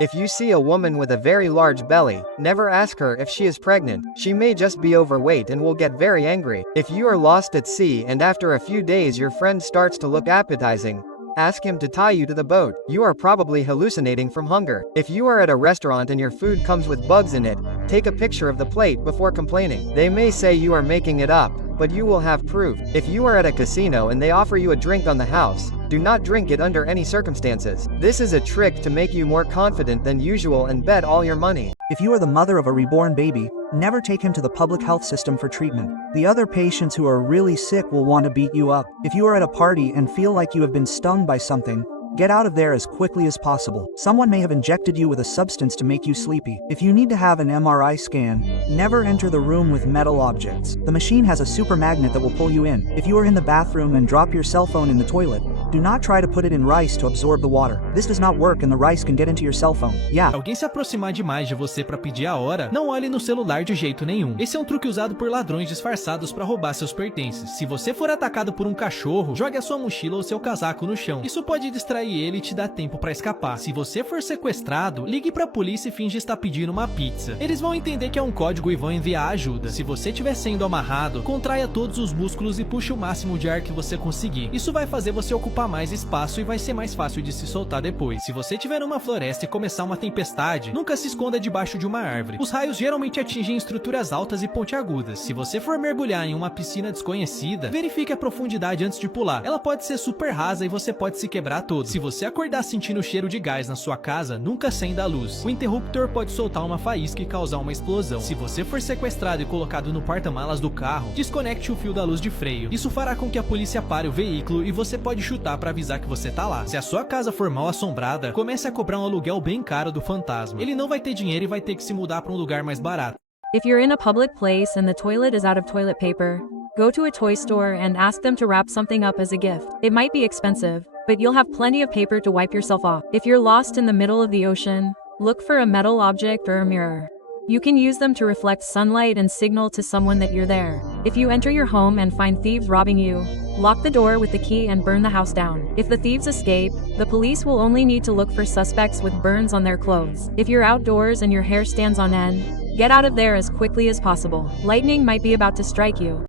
If you see a woman with a very large belly, never ask her if she is pregnant. She may just be overweight and will get very angry. If you are lost at sea and after a few days your friend starts to look appetizing, ask him to tie you to the boat. You are probably hallucinating from hunger. If you are at a restaurant and your food comes with bugs in it, take a picture of the plate before complaining. They may say you are making it up, but you will have proof. If you are at a casino and they offer you a drink on the house, do not drink it under any circumstances. This is a trick to make you more confident than usual and bet all your money. If you are the mother of a reborn baby, never take him to the public health system for treatment. The other patients who are really sick will want to beat you up. If you are at a party and feel like you have been stung by something, get out of there as quickly as possible. Someone may have injected you with a substance to make you sleepy. If you need to have an MRI scan, never enter the room with metal objects. The machine has a super magnet that will pull you in. If you are in the bathroom and drop your cell phone in the toilet, do not try to put it in rice to absorb the water. This does not work and the rice can get into your cell phone. Yeah. Alguém se aproximar demais de você para pedir a hora, não olhe no celular de jeito nenhum. Esse é um truque usado por ladrões disfarçados para roubar seus pertences. Se você for atacado por um cachorro, jogue a sua mochila ou seu casaco no chão. Isso pode distrair ele e te dar tempo para escapar. Se você for sequestrado, ligue para a polícia e finge estar pedindo uma pizza. Eles vão entender que é um código e vão enviar ajuda. Se você estiver sendo amarrado, contraia todos os músculos e puxe o máximo de ar que você conseguir. Isso vai fazer você ocupar mais espaço e vai ser mais fácil de se soltar depois. Se você estiver numa floresta e começar uma tempestade, nunca se esconda debaixo de uma árvore. Os raios geralmente atingem estruturas altas e pontiagudas. Se você for mergulhar em uma piscina desconhecida, verifique a profundidade antes de pular. Ela pode ser super rasa e você pode se quebrar todo. Se você acordar sentindo cheiro de gás na sua casa, nunca acenda a luz. O interruptor pode soltar uma faísca e causar uma explosão. Se você for sequestrado e colocado no porta-malas do carro, desconecte o fio da luz de freio. Isso fará com que a polícia pare o veículo e você pode chutar para avisar que você tá lá. Se a sua casa for mal assombrada, comece a cobrar um aluguel bem caro do fantasma. Ele não vai ter dinheiro e vai ter que se mudar para um lugar mais barato. If you're in a public place and the toilet is out of toilet paper, go to a toy store and ask them to wrap something up as a gift. It might be expensive, but you'll have plenty of paper to wipe yourself off. If you're lost in the middle of the ocean, look for a metal object or a mirror. You can use them to reflect sunlight and signal to someone that you're there. If you enter your home and find thieves robbing you, lock the door with the key and burn the house down. If the thieves escape, the police will only need to look for suspects with burns on their clothes. If you're outdoors and your hair stands on end, get out of there as quickly as possible. Lightning might be about to strike you.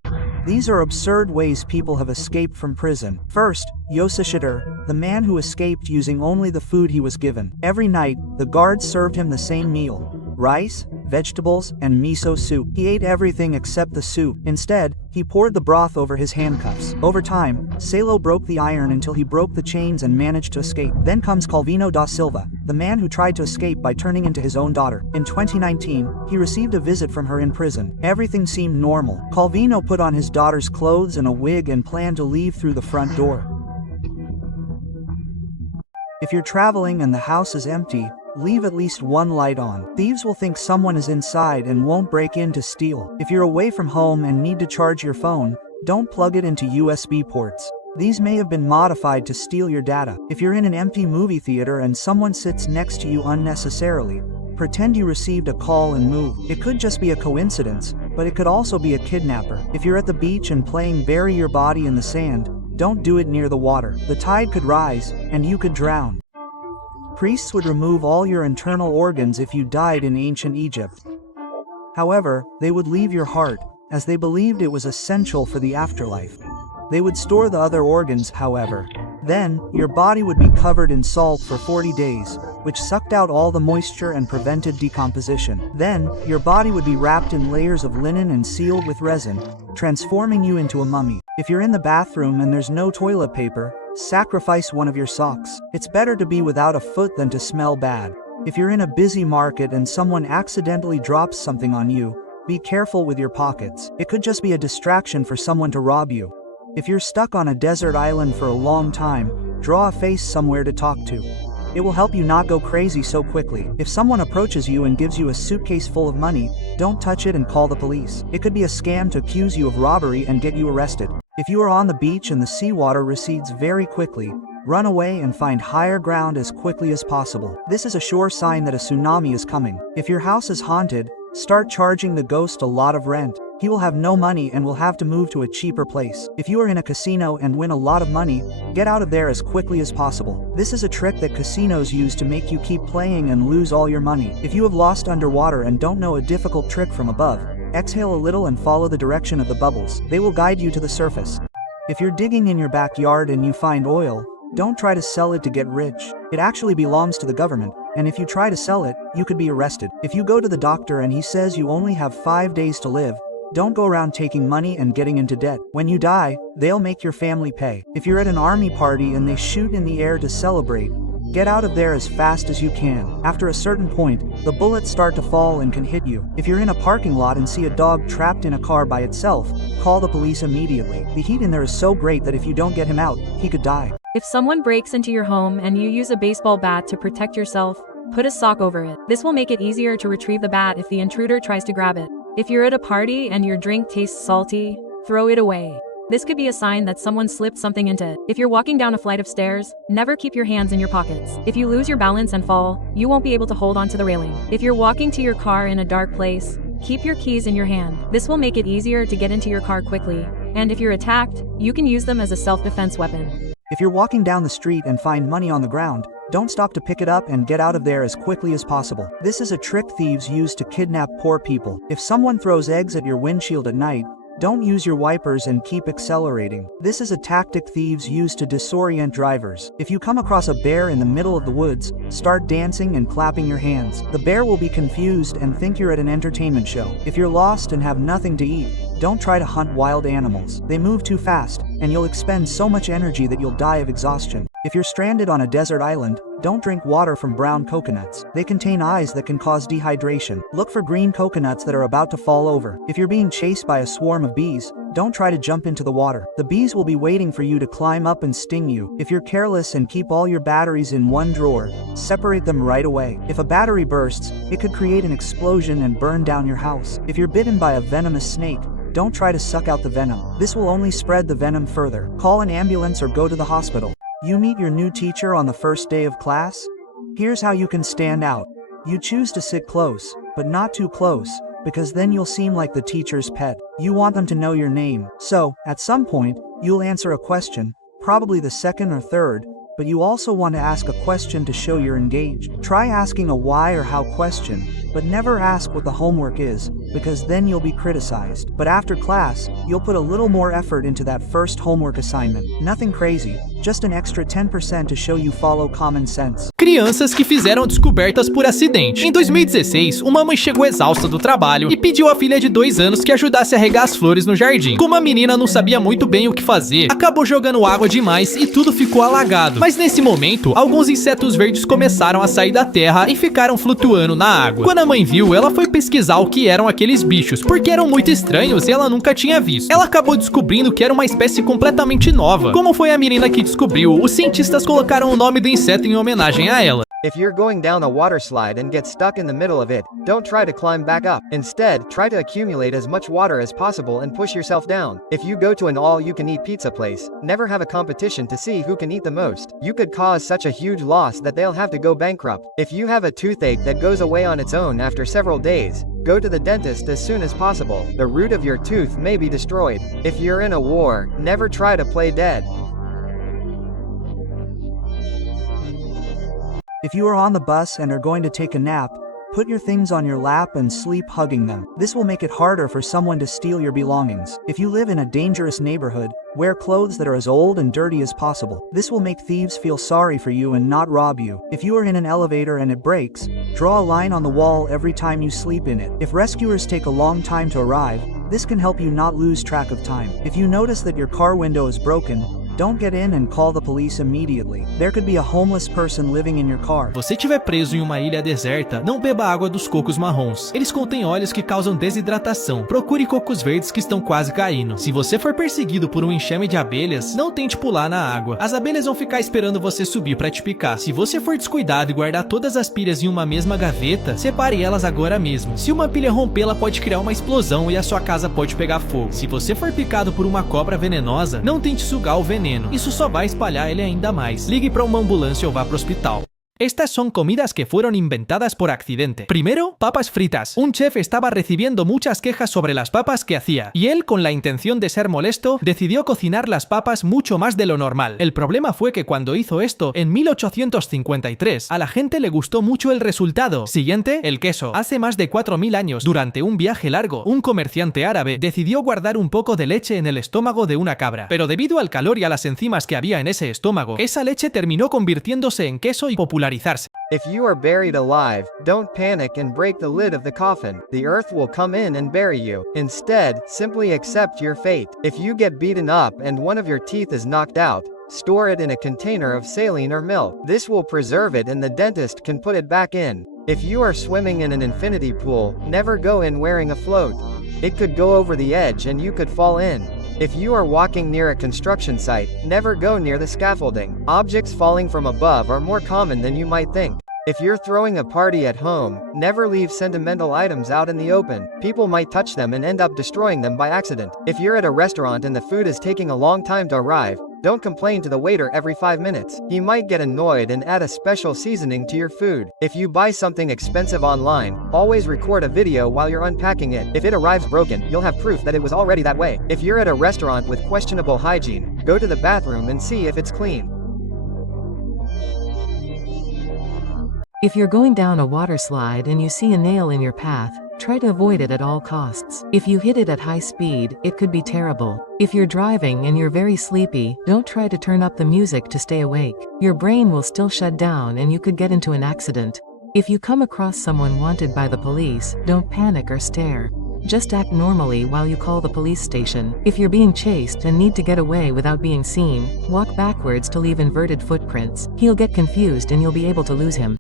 These are absurd ways people have escaped from prison. First, Yosashiter, the man who escaped using only the food he was given. Every night, the guards served him the same meal: rice, vegetables, and miso soup. He ate everything except the soup. Instead, he poured the broth over his handcuffs. Over time, Salo broke the iron until he broke the chains and managed to escape. Then comes Calvino da Silva, the man who tried to escape by turning into his own daughter. In 2019, he received a visit from her in prison. Everything seemed normal. Calvino put on his daughter's clothes and a wig and planned to leave through the front door. If you're traveling and the house is empty, leave at least one light on. Thieves will think someone is inside and won't break in to steal. If you're away from home and need to charge your phone, don't plug it into USB ports. These may have been modified to steal your data. If you're in an empty movie theater and someone sits next to you unnecessarily, pretend you received a call and move. It could just be a coincidence, but it could also be a kidnapper. If you're at the beach and playing bury your body in the sand, don't do it near the water. The tide could rise, and you could drown. Priests would remove all your internal organs if you died in ancient Egypt. However, they would leave your heart, as they believed it was essential for the afterlife. They would store the other organs, however. Then, your body would be covered in salt for 40 days, which sucked out all the moisture and prevented decomposition. Then, your body would be wrapped in layers of linen and sealed with resin, transforming you into a mummy. If you're in the bathroom and there's no toilet paper, sacrifice one of your socks. It's better to be without a foot than to smell bad. If you're in a busy market and someone accidentally drops something on you, be careful with your pockets. It could just be a distraction for someone to rob you. If you're stuck on a desert island for a long time, draw a face somewhere to talk to. It will help you not go crazy so quickly. If someone approaches you and gives you a suitcase full of money, don't touch it and call the police. It could be a scam to accuse you of robbery and get you arrested. If you are on the beach and the seawater recedes very quickly, run away and find higher ground as quickly as possible. This is a sure sign that a tsunami is coming. If your house is haunted, start charging the ghost a lot of rent. he will have no money and will have to move to a cheaper place. If you are in a casino and win a lot of money, get out of there as quickly as possible. This is a trick that casinos use to make you keep playing and lose all your money. If you have lost underwater and don't know a difficult trick from above, exhale a little and follow the direction of the bubbles. They will guide you to the surface. If you're digging in your backyard and you find oil, don't try to sell it to get rich. It actually belongs to the government, and if you try to sell it, you could be arrested. If you go to the doctor and he says you only have 5 days to live, don't go around taking money and getting into debt. When you die, they'll make your family pay. If you're at an army party and they shoot in the air to celebrate, get out of there as fast as you can. After a certain point, the bullets start to fall and can hit you. If you're in a parking lot and see a dog trapped in a car by itself, call the police immediately. The heat in there is so great that if you don't get him out, he could die. If someone breaks into your home and you use a baseball bat to protect yourself, put a sock over it. This will make it easier to retrieve the bat if the intruder tries to grab it. If you're at a party and your drink tastes salty, throw it away. This could be a sign that someone slipped something into it. If you're walking down a flight of stairs, never keep your hands in your pockets. If you lose your balance and fall, you won't be able to hold onto the railing. If you're walking to your car in a dark place, keep your keys in your hand. This will make it easier to get into your car quickly. And if you're attacked, you can use them as a self-defense weapon. If you're walking down the street and find money on the ground, don't stop to pick it up and get out of there as quickly as possible. This is a trick thieves use to kidnap poor people. If someone throws eggs at your windshield at night, don't use your wipers and keep accelerating. This is a tactic thieves use to disorient drivers. If you come across a bear in the middle of the woods, start dancing and clapping your hands. The bear will be confused and think you're at an entertainment show. If you're lost and have nothing to eat, don't try to hunt wild animals. They move too fast, and you'll expend so much energy that you'll die of exhaustion. If you're stranded on a desert island, don't drink water from brown coconuts. They contain ice that can cause dehydration. Look for green coconuts that are about to fall over. If you're being chased by a swarm of bees, don't try to jump into the water. The bees will be waiting for you to climb up and sting you. If you're careless and keep all your batteries in one drawer, separate them right away. If a battery bursts, it could create an explosion and burn down your house. If you're bitten by a venomous snake, don't try to suck out the venom. This will only spread the venom further. Call an ambulance or go to the hospital. You meet your new teacher on the first day of class? Here's how you can stand out. You choose to sit close, but not too close, because then you'll seem like the teacher's pet. You want them to know your name. So, at some point, you'll answer a question, probably the second or third, but you also want to ask a question to show you're engaged. Try asking a why or how question, but never ask what the homework is, because then you'll be criticized. But after class, you'll put a little more effort into that first homework assignment. Nothing crazy, just an extra 10% to show you follow common sense. Crianças que fizeram descobertas por acidente. Em 2016, uma mãe chegou exausta do trabalho e pediu à filha de 2 anos que ajudasse a regar as flores no jardim. Como a menina não sabia muito bem o que fazer, acabou jogando água demais e tudo ficou alagado. Mas nesse momento, alguns insetos verdes começaram a sair da terra e ficaram flutuando na água. Quando a mãe viu, ela foi pesquisar o que eram aqueles bichos, porque eram muito estranhos e ela nunca tinha visto. Ela acabou descobrindo que era uma espécie completamente nova. Como foi a menina que descobriu, os cientistas colocaram o nome do inseto em homenagem a ela. If you're going down a water slide and get stuck in the middle of it, don't try to climb back up. Instead, try to accumulate as much water as possible and push yourself down. If you go to an all-you-can-eat pizza place, never have a competition to see who can eat the most. You could cause such a huge loss that they'll have to go bankrupt. If you have a toothache that goes away on its own after several days, go to the dentist as soon as possible. The root of your tooth may be destroyed. If you're in a war, never try to play dead. If you are on the bus and are going to take a nap, put your things on your lap and sleep hugging them. This will make it harder for someone to steal your belongings. If you live in a dangerous neighborhood, wear clothes that are as old and dirty as possible. This will make thieves feel sorry for you and not rob you. If you are in an elevator and it breaks, draw a line on the wall every time you sleep in it. If rescuers take a long time to arrive, this can help you not lose track of time. If you notice that your car window is broken, don't get in and call the police immediately. There could be a homeless person living in your car. Se você estiver preso em uma ilha deserta, não beba água dos cocos marrons. Eles contêm óleos que causam desidratação. Procure cocos verdes que estão quase caindo. Se você for perseguido por um enxame de abelhas, não tente pular na água. As abelhas vão ficar esperando você subir para te picar. Se você for descuidado e guardar todas as pilhas em uma mesma gaveta, separe elas agora mesmo. Se uma pilha romper, ela pode criar uma explosão e a sua casa pode pegar fogo. Se você for picado por uma cobra venenosa, não tente sugar o veneno. Isso só vai espalhar ele ainda mais. Ligue para uma ambulância ou vá para o hospital. Estas son comidas que fueron inventadas por accidente. Primero, papas fritas. Un chef estaba recibiendo muchas quejas sobre las papas que hacía, y él, con la intención de ser molesto, decidió cocinar las papas mucho más de lo normal. El problema fue que cuando hizo esto, en 1853, a la gente le gustó mucho el resultado. Siguiente, el queso. Hace más de 4000 años, durante un viaje largo, un comerciante árabe decidió guardar un poco de leche en el estómago de una cabra. Pero debido al calor y a las enzimas que había en ese estómago, esa leche terminó convirtiéndose en queso y popularizarse. If you are buried alive, don't panic and break the lid of the coffin. The earth will come in and bury you. Instead, simply accept your fate. If you get beaten up and one of your teeth is knocked out, store it in a container of saline or milk. This will preserve it and the dentist can put it back in. If you are swimming in an infinity pool, never go in wearing a float. It could go over the edge and you could fall in. If you are walking near a construction site, never go near the scaffolding. Objects falling from above are more common than you might think. If you're throwing a party at home, never leave sentimental items out in the open. People might touch them and end up destroying them by accident. If you're at a restaurant and the food is taking a long time to arrive, don't complain to the waiter every 5 minutes. He might get annoyed and add a special seasoning to your food. If you buy something expensive online, always record a video while you're unpacking it. If it arrives broken, you'll have proof that it was already that way. If you're at a restaurant with questionable hygiene, go to the bathroom and see if it's clean. If you're going down a water slide and you see a nail in your path, try to avoid it at all costs. If you hit it at high speed, it could be terrible. If you're driving and you're very sleepy, don't try to turn up the music to stay awake. Your brain will still shut down and you could get into an accident. If you come across someone wanted by the police, don't panic or stare. Just act normally while you call the police station. If you're being chased and need to get away without being seen, walk backwards to leave inverted footprints. He'll get confused and you'll be able to lose him.